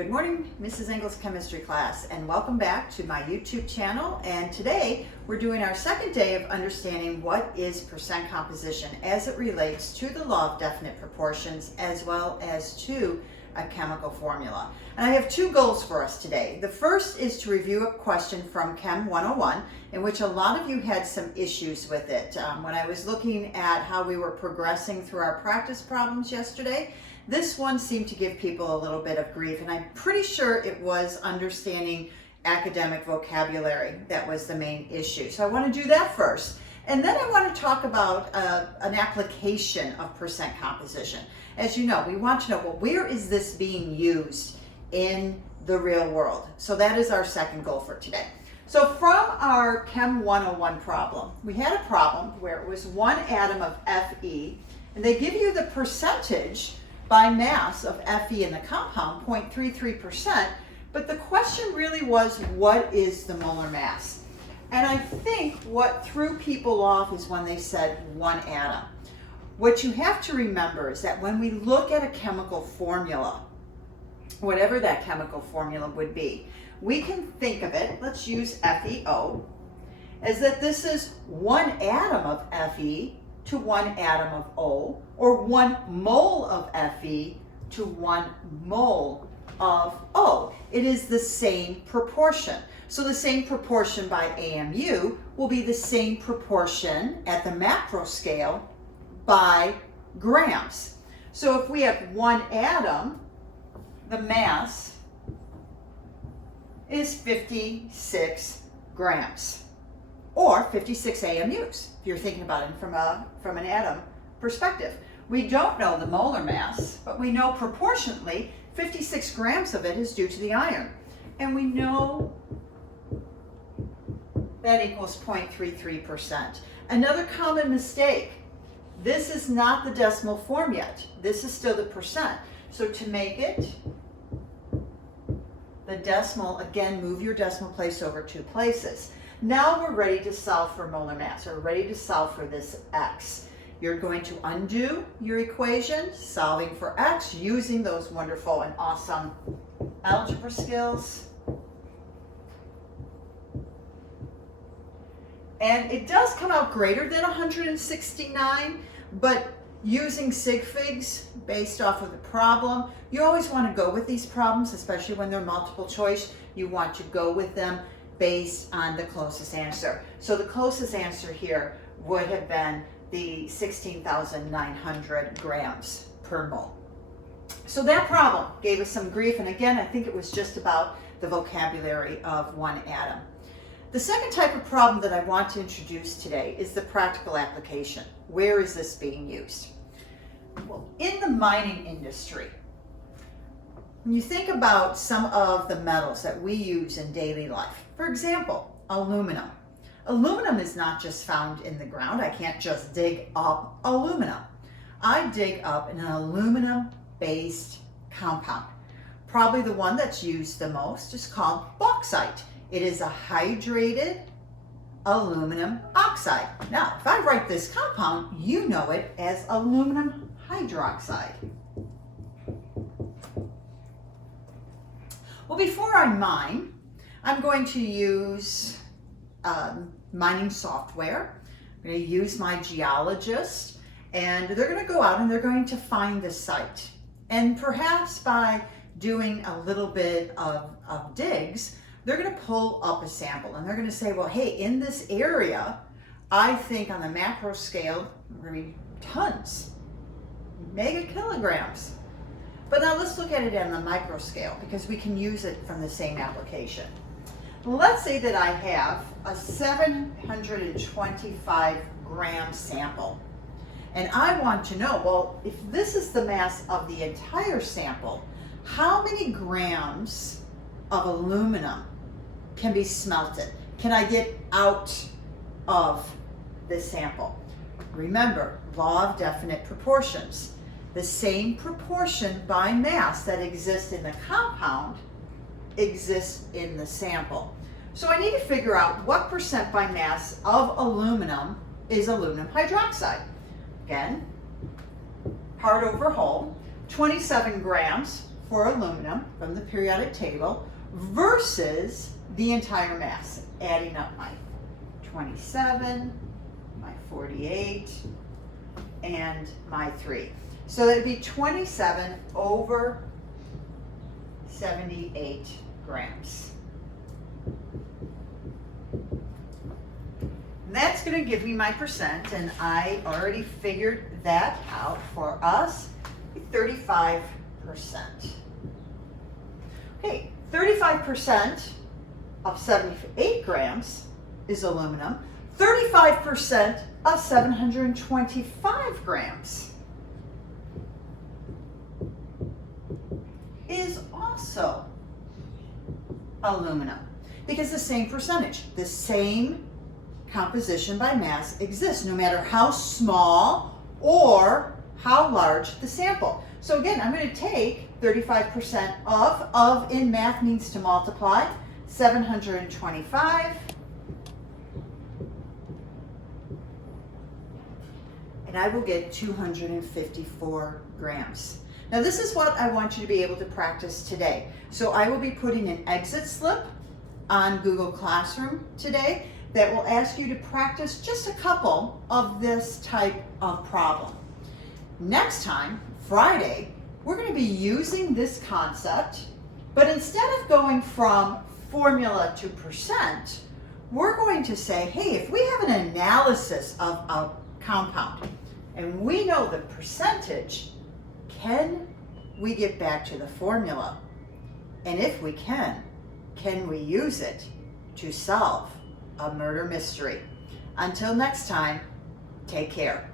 Good morning, Mrs. Engel's chemistry class, and welcome back to my YouTube channel. And today we're doing our second day of understanding what is percent composition as it relates to the law of definite proportions as well as to a chemical formula. And I have two goals for us today. The first is to review a question from Chem 101 in which a lot of you had some issues with it. When I was looking at how we were progressing through our practice problems yesterday, this one seemed to give people a little bit of grief, and I'm pretty sure it was understanding academic vocabulary that was the main issue. So I want to do that first. And then I want to talk about an application of percent composition. As you know, we want to know, well, where is this being used in the real world? So that is our second goal for today. So from our Chem 101 problem, we had a problem where it was one atom of Fe, and they give you the percentage by mass of Fe in the compound, 0.33%, but the question really was, what is the molar mass? And I think what threw people off is when they said one atom. What you have to remember is that when we look at a chemical formula, whatever that chemical formula would be, we can think of it, let's use FeO, as that this is one atom of Fe to one atom of O, or 1 mole of Fe to 1 mole of O. It is the same proportion. So the same proportion by AMU will be the same proportion at the macro scale by grams. So if we have one atom, the mass is 56 grams. Or 56 AMUs, if you're thinking about it from an atom perspective. We don't know the molar mass, but we know proportionately 56 grams of it is due to the iron. And we know that equals 0.33%. Another common mistake, this is not the decimal form yet. This is still the percent. So to make it the decimal, again, move your decimal place over 2 places. Now we're ready to solve for molar mass, or ready to solve for this X. You're going to undo your equation, solving for X, using those wonderful and awesome algebra skills. And it does come out greater than 169, but using sig figs based off of the problem, you always want to go with these problems, especially when they're multiple choice. You want to go with them based on the closest answer. So the closest answer here would have been the 16,900 grams per mole. So that problem gave us some grief, and again, I think it was just about the vocabulary of one atom. The second type of problem that I want to introduce today is the practical application. Where is this being used? Well, in the mining industry, when you think about some of the metals that we use in daily life, for example, aluminum. Aluminum is not just found in the ground. I can't just dig up aluminum. I dig up an aluminum-based compound. Probably the one that's used the most is called bauxite. It is a hydrated aluminum oxide. Now, if I write this compound, you know it as aluminum hydroxide. Well, before I mine, I'm going to use mining software. I'm going to use my geologist, and they're going to go out and they're going to find the site. And perhaps by doing a little bit of digs, they're going to pull up a sample, and they're going to say, well, hey, in this area, I think on the macro scale, we're going to be tons, mega kilograms. But now let's look at it on the micro scale, because we can use it from the same application. Let's say that I have a 725 gram sample, and I want to know, well, if this is the mass of the entire sample, how many grams of aluminum can be smelted? Can I get out of this sample? Remember, law of definite proportions. The same proportion by mass that exists in the compound exists in the sample. So I need to figure out what percent by mass of aluminum is aluminum hydroxide. Again, part over whole, 27 grams for aluminum from the periodic table versus the entire mass, adding up my 27, my 48, and my 3. So that'd be 27 over 78 grams. And that's going to give me my percent, and I already figured that out for us, 35%. Okay, 35% of 78 grams is aluminum. 35% of 725 grams is also aluminum, because the same percentage, the same composition by mass exists no matter how small or how large the sample. So again, I'm going to take 35% of in math means to multiply, 725, and I will get 254 grams. Now this is what I want you to be able to practice today. So I will be putting an exit slip on Google Classroom today that will ask you to practice just a couple of this type of problem. Next time, Friday, we're going to be using this concept, but instead of going from formula to percent, we're going to say, hey, if we have an analysis of a compound and we know the percentage, can we get back to the formula? And if we can we use it to solve a murder mystery? Until next time, take care.